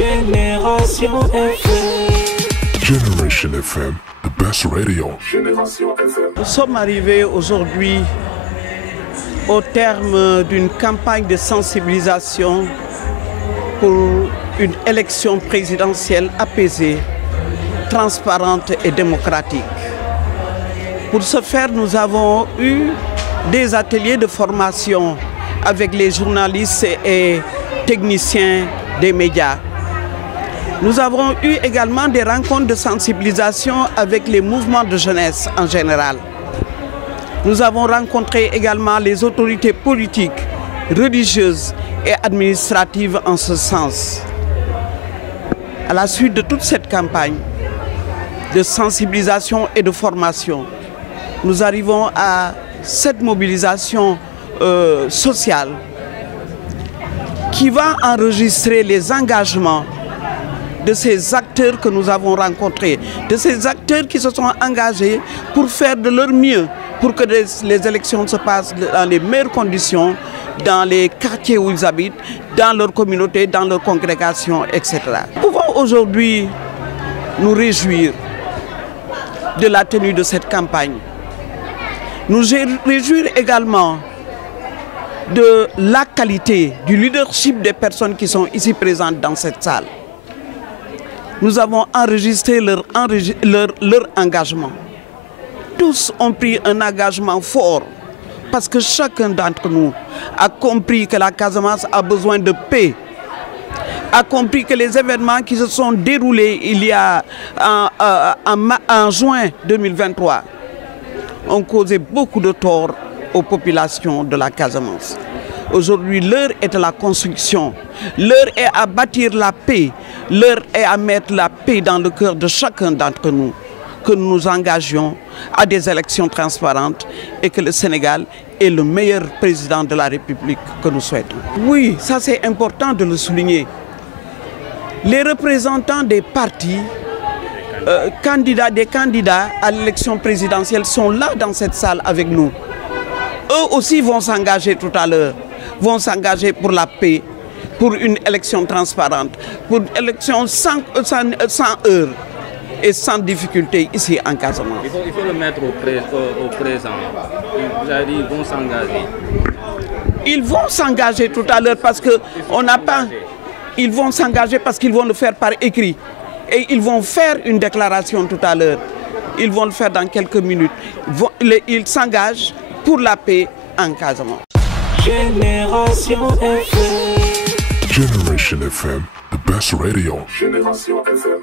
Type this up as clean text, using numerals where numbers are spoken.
Génération FM. Generation FM, the best radio. Génération FM. Nous sommes arrivés aujourd'hui au terme d'une campagne de sensibilisation pour une élection présidentielle apaisée, transparente et démocratique. Pour ce faire, nous avons eu des ateliers de formation avec les journalistes et techniciens des médias. Nous avons eu également des rencontres de sensibilisation avec les mouvements de jeunesse en général. Nous avons rencontré également les autorités politiques, religieuses et administratives en ce sens. À la suite de toute cette campagne de sensibilisation et de formation, nous arrivons à cette mobilisation sociale qui va enregistrer les engagements de ces acteurs que nous avons rencontrés, de ces acteurs qui se sont engagés pour faire de leur mieux, pour que les élections se passent dans les meilleures conditions, dans les quartiers où ils habitent, dans leur communauté, dans leur congrégation, etc. Nous pouvons aujourd'hui nous réjouir de la tenue de cette campagne. Nous réjouir également de la qualité du leadership des personnes qui sont ici présentes dans cette salle. Nous avons enregistré leur engagement. Tous ont pris un engagement fort parce que chacun d'entre nous a compris que la Casamance a besoin de paix, a compris que les événements qui se sont déroulés il y a en juin 2023 ont causé beaucoup de tort aux populations de la Casamance. Aujourd'hui, l'heure est à la construction, l'heure est à bâtir la paix, l'heure est à mettre la paix dans le cœur de chacun d'entre nous, que nous nous engagions à des élections transparentes et que le Sénégal est le meilleur président de la République que nous souhaitons. Oui, ça c'est important de le souligner. Les représentants des partis, des candidats à l'élection présidentielle sont là dans cette salle avec nous. Eux aussi vont s'engager tout à l'heure, vont s'engager pour la paix, pour une élection transparente, pour une élection sans heurts et sans difficulté ici en Casamance. Il faut le mettre au présent. Vous avez dit qu'ils vont s'engager. Ils vont s'engager tout à l'heure parce que on n'a pas. Ils vont s'engager parce qu'ils vont le faire par écrit. Et ils vont faire une déclaration tout à l'heure. Ils vont le faire dans quelques minutes. Ils s'engagent pour la paix en Casamance. Génération FM. Generation FM, the best radio. Génération FM.